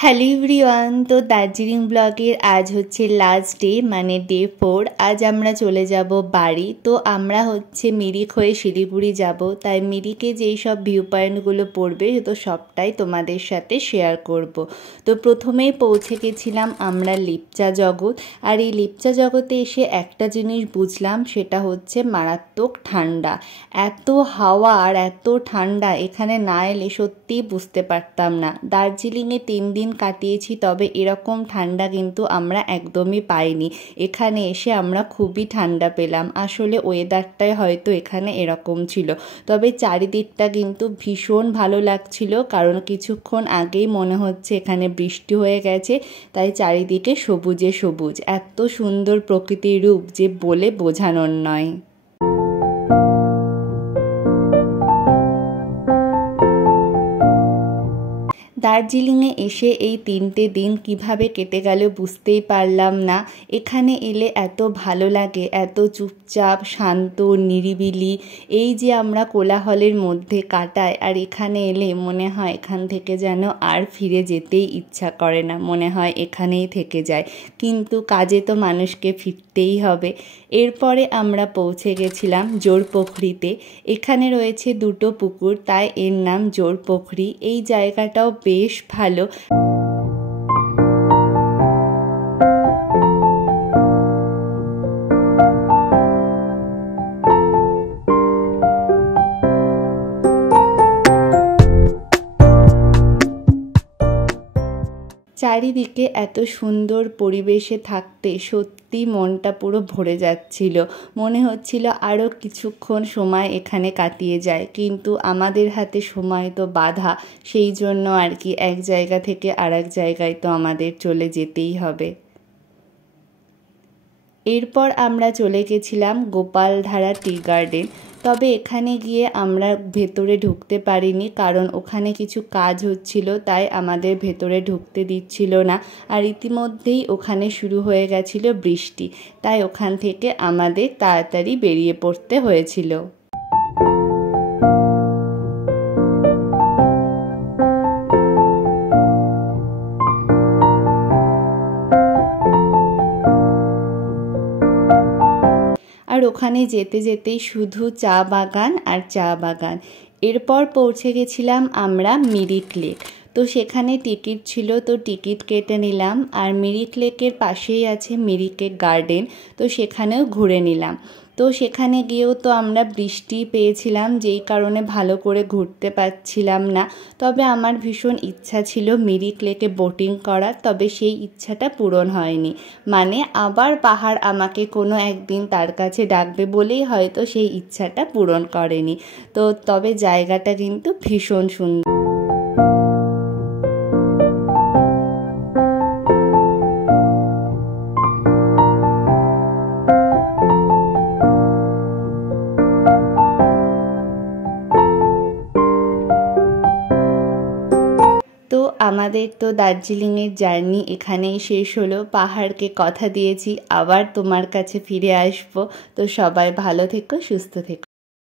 Hello everyone, তো দার্জিলিং ব্লগের আজ হচ্ছে লাস্ট ডে, মানে ডে 4। আজ আমরা চলে যাব বাড়ি। তো আমরা হচ্ছে মিরিক হয়ে শিলিগুড়ি যাব, তাই মিরিকে যেই সব ভিউ পয়েন্টগুলো পড়বে তো সবটাই তোমাদের সাথে শেয়ার করব। তো প্রথমেই পৌঁছে গেছিলাম আমরা লেপচা জগৎ। আর এই লেপচা জগতে এসে একটা জিনিস বুঝলাম, সেটা হচ্ছে মারাত্মক ঠান্ডা। এত হাওয়া আর এত ঠান্ডা, এখানে না এলে সত্যিই বুঝতে পারতাম না। দার্জিলিংয়ে 3 দিন কাটিয়েছি, তবে এরকম ঠান্ডা কিন্তু আমরা একদমই পাইনি। এখানে এসে আমরা খুবই ঠান্ডা পেলাম। আসলে ওয়েদারটাই হয়তো এখানে এরকম ছিল। তবে চারিদিকটা কিন্তু ভীষণ ভালো লাগছিল, কারণ কিছুক্ষণ আগেই মনে হচ্ছে এখানে বৃষ্টি হয়ে গেছে, তাই চারিদিকে সবুজে সবুজ। এত সুন্দর প্রকৃতির রূপ যে বলে বোঝানোর নয়। দার্জিলিংয়ে এসে এই 3টে দিন কিভাবে কেটে গেল বুঝতেই পারলাম না। এখানে এলে এত ভালো লাগে, এত চুপচাপ, শান্ত, নিরিবিলি। এই যে আমরা কোলাহলের মধ্যে কাটাই, আর এখানে এলে মনে হয় এখান থেকে যেন আর ফিরে যেতেই ইচ্ছা করে না, মনে হয় এখানেই থেকে যায়। কিন্তু কাজে তো মানুষকে ফিরতেই হবে। এরপরে আমরা পৌঁছে গেছিলাম জোরপোখরিতে। এখানে রয়েছে 2টো পুকুর, তাই এর নাম জোরপোখরি। এই জায়গাটাও বেশ ভালো। চারিদিকে এত সুন্দর পরিবেশে থাকতে সত্যি মনটা পুরো ভরে যাচ্ছিল। মনে হচ্ছিল আরও কিছুক্ষণ সময় এখানে কাটিয়ে যায়, কিন্তু আমাদের হাতে সময় তো বাঁধা, সেই জন্য আর কি এক জায়গা থেকে আরেক জায়গায় তো আমাদের চলে যেতেই হবে। এরপর আমরা চলে গেছিলাম গোপালধারা টি গার্ডেন। তবে এখানে গিয়ে আমরা ভেতরে ঢুকতে পারিনি, কারণ ওখানে কিছু কাজ হচ্ছিল, তাই আমাদের ভেতরে ঢুকতে দিচ্ছিল না। আর ইতিমধ্যেই ওখানে শুরু হয়ে গেছিল বৃষ্টি, তাই ওখান থেকে আমাদের তাড়াতাড়ি বেরিয়ে পড়তে হয়েছিল। আর ওখানে যেতে যেতেই শুধু চা বাগান আর চা বাগান। এরপর পৌঁছে গেছিলাম আমরা মিরিক লেক। তো সেখানে টিকিট ছিল, তো টিকিট কেটে নিলাম। আর মিরিক লেকের পাশেই আছে মিরিকের গার্ডেন, তো সেখানেও ঘুরে নিলাম। তো সেখানে গিয়েও তো আমরা বৃষ্টি পেয়েছিলাম, যেই কারণে ভালো করে ঘুরতে পারছিলাম না। তবে আমার ভীষণ ইচ্ছা ছিল মিরিক লেকে বোটিং করার, তবে সেই ইচ্ছাটা পূরণ হয়নি। মানে আবার পাহাড় আমাকে কোনো একদিন তার কাছে ডাকবে বলেই হয়তো সেই ইচ্ছাটা পূরণ করেনি। তো তবে জায়গাটা কিন্তু ভীষণ সুন্দর। তো আমাদের তো দার্জিলিংয়ের জার্নি এখানেই শেষ হলো। পাহাড়কে কথা দিয়েছি আবার তোমার কাছে ফিরে আসবো। তো সবাই ভালো থেকো, সুস্থ থেকো।